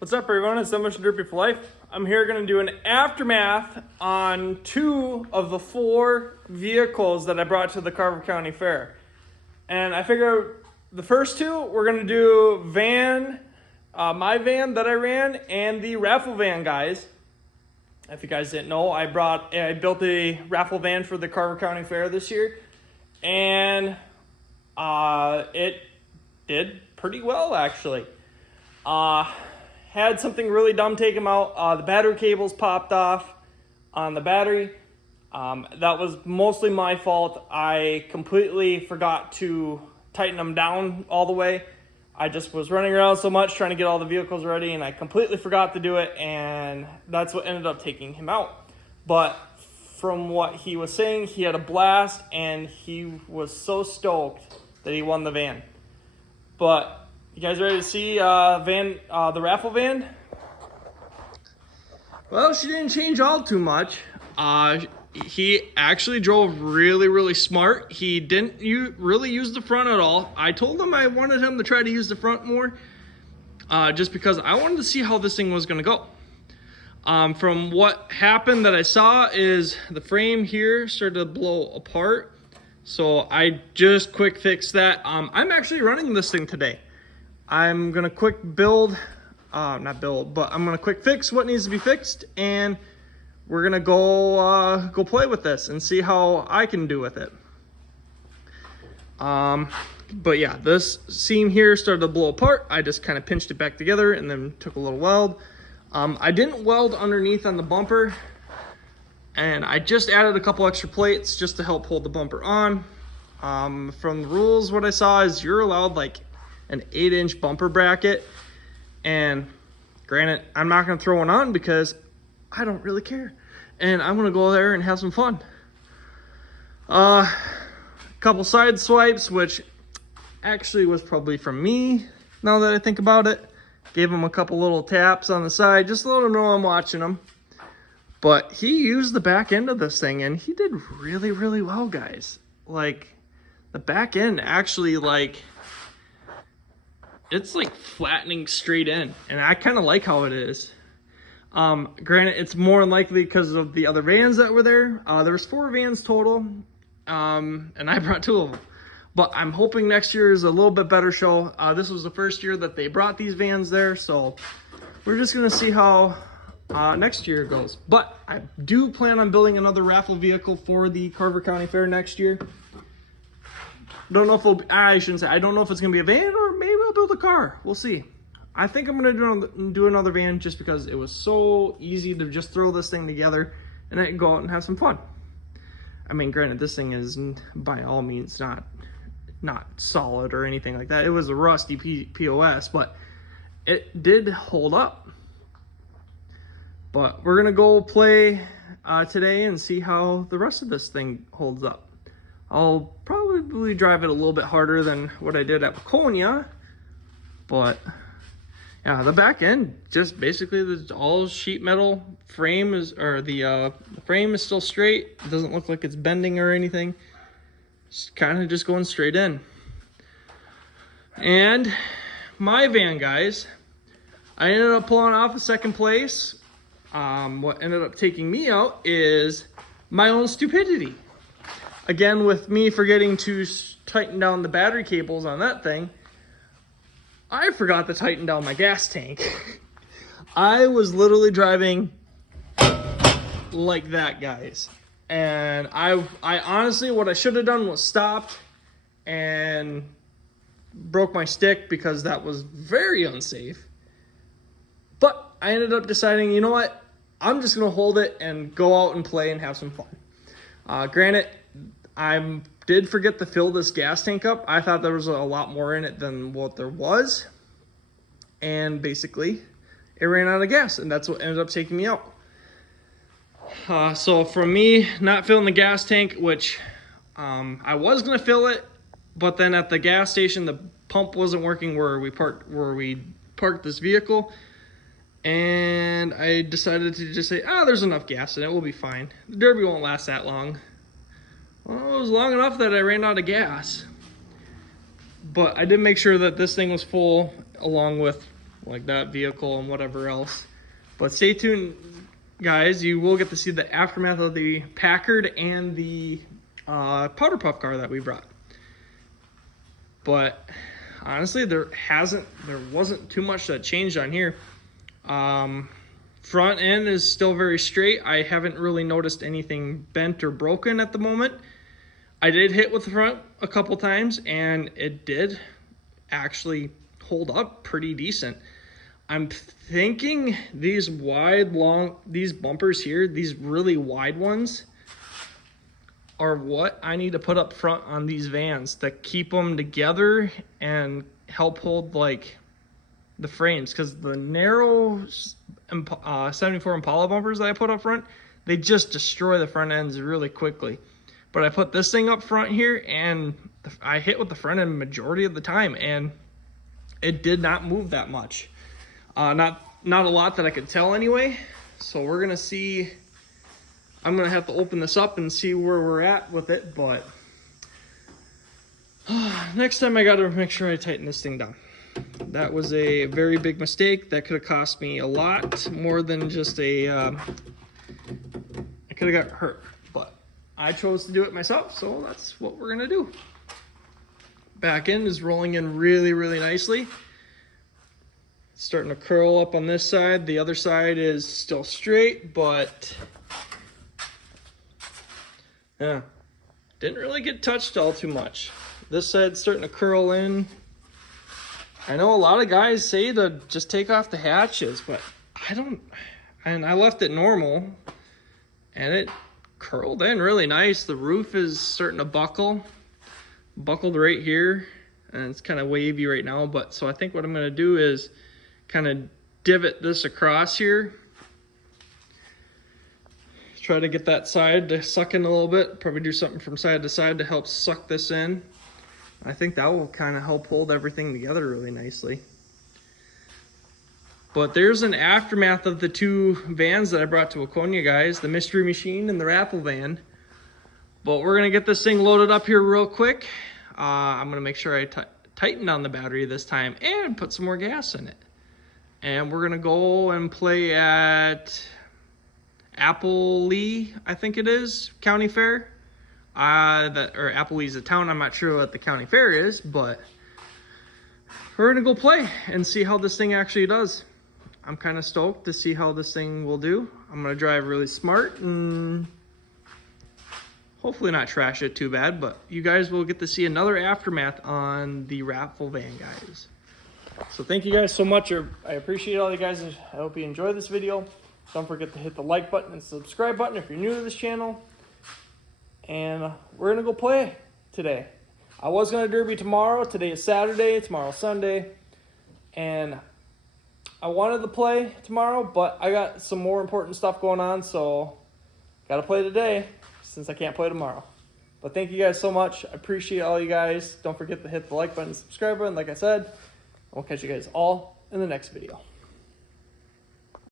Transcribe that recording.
What's up, everyone? It's So Much Derpy for Life. I'm here going to do an aftermath on 2 of the 4 vehicles that I brought to the Carver County Fair. And I figure the first 2, we're going to do my van that I ran, and the raffle van, guys. If you guys didn't know, I built a raffle van for the Carver County Fair this year, and it did pretty well, actually. Had something really dumb take them out. The battery cables popped off on the battery. That was mostly my fault. I completely forgot to tighten them down all the way. I just was running around so much trying to get all the vehicles ready, and I completely forgot to do it, and that's what ended up taking him out. But from what he was saying, he had a blast, and he was so stoked that he won the van. But you guys ready to see the raffle van? Well, she didn't change all too much. He actually drove really smart. He didn't really use the front at all. I told him I wanted him to try to use the front more, just because I wanted to see how this thing was going to go. From what happened that I saw is the frame here started to blow apart. So I just quick fixed that. I'm actually running this thing today. I'm gonna quick I'm gonna quick fix what needs to be fixed, and we're gonna go play with this and see how I can do with it. But yeah, this seam here started to blow apart. I just kind of pinched it back together and then took a little weld. I didn't weld underneath on the bumper, and I just added a couple extra plates just to help hold the bumper on. From the rules, what I saw is you're allowed like an 8-inch bumper bracket, and granted, I'm not going to throw one on because I don't really care, and I'm going to go there and have some fun. Couple side swipes, which actually was probably from me now that I think about it. Gave him a couple little taps on the side just to let him know I'm watching him. But he used the back end of this thing, and he did really well, guys. Like, the back end actually, like, it's like flattening straight in, and I kind of like how it is. Granted, it's more than likely because of the other vans that were there. There was 4 vans total, and I brought 2 of them. But I'm hoping next year is a little bit better show. This was the first year that they brought these vans there, so we're just gonna see how next year goes. But I do plan on building another raffle vehicle for the Carver County Fair next year. Don't know if I shouldn't say, I don't know if it's gonna be a van or maybe I'll build a car. We'll see. I think I'm gonna do another van just because it was so easy to just throw this thing together and I can go out and have some fun. I mean, granted, this thing is by all means not solid or anything like that. It was a rusty POS, but it did hold up. But we're gonna go play today and see how the rest of this thing holds up. I'll probably drive it a little bit harder than what I did at Waconia, but yeah, the back end just basically the all sheet metal frame the frame is still straight. It doesn't look like it's bending or anything. It's kind of just going straight in. And my van, guys, I ended up pulling off a 2nd place. What ended up taking me out is my own stupidity. Again, with me forgetting to tighten down the battery cables on that thing, I forgot to tighten down my gas tank. I was literally driving like that, guys. And I honestly, what I should have done was stopped and broke my stick because that was very unsafe. But I ended up deciding, you know what? I'm just going to hold it and go out and play and have some fun. Granted, I did forget to fill this gas tank up. I thought there was a lot more in it than what there was. And basically, it ran out of gas, and that's what ended up taking me out. So from me not filling the gas tank, which I was going to fill it, but then at the gas station, the pump wasn't working where we parked this vehicle. And I decided to just say, there's enough gas in it, we'll be fine. The Derby won't last that long. Well, it was long enough that I ran out of gas. But I did make sure that this thing was full along with like that vehicle and whatever else. But stay tuned, guys. You will get to see the aftermath of the Packard and the powder puff car that we brought. But honestly, there wasn't too much that changed on here. Front end is still very straight. I haven't really noticed anything bent or broken at the moment. I did hit with the front a couple times, and it did actually hold up pretty decent. I'm thinking these these bumpers here, these really wide ones, are what I need to put up front on these vans to keep them together and help hold like the frames, because the narrow 74 Impala bumpers that I put up front, they just destroy the front ends really quickly. But I put this thing up front here, and I hit with the front end majority of the time, and it did not move that much. Not a lot that I could tell anyway. So we're gonna see. I'm gonna have to open this up and see where we're at with it. But next time I gotta make sure I tighten this thing down. That was a very big mistake. That could have cost me a lot more than just a. I could have got hurt, but I chose to do it myself, so that's what we're gonna do. Back end is rolling in really, really nicely. It's starting to curl up on this side. The other side is still straight, but yeah, didn't really get touched all too much. This side's starting to curl in. I know a lot of guys say to just take off the hatches, but I don't, and I left it normal, and it curled in really nice. The roof is starting to buckled right here, and it's kind of wavy right now, but so I think what I'm going to do is kind of divot this across here. Try to get that side to suck in a little bit. Probably do something from side to side to help suck this in. I think that will kind of help hold everything together really nicely. But there's an aftermath of the two vans that I brought to Waconia, guys. The Mystery Machine and the Raffle van. But we're going to get this thing loaded up here real quick. I'm going to make sure I tighten down the battery this time and put some more gas in it. And we're going to go and play at Appley, I think it is, County Fair. Or Appley's a town. I'm not sure what the county fair is, but we're going to go play and see how this thing actually does. I'm kind of stoked to see how this thing will do. I'm going to drive really smart and hopefully not trash it too bad, but you guys will get to see another aftermath on the Raffle van, guys. So thank you guys so much. I appreciate all you guys. I hope you enjoyed this video. Don't forget to hit the like button and subscribe button if you're new to this channel. And we're going to go play today. I was going to derby tomorrow. Today is Saturday. Tomorrow's Sunday. And I wanted to play tomorrow, but I got some more important stuff going on, so got to play today since I can't play tomorrow. But thank you guys so much. I appreciate all you guys. Don't forget to hit the like button and subscribe button, like I said. I'll catch you guys all in the next video.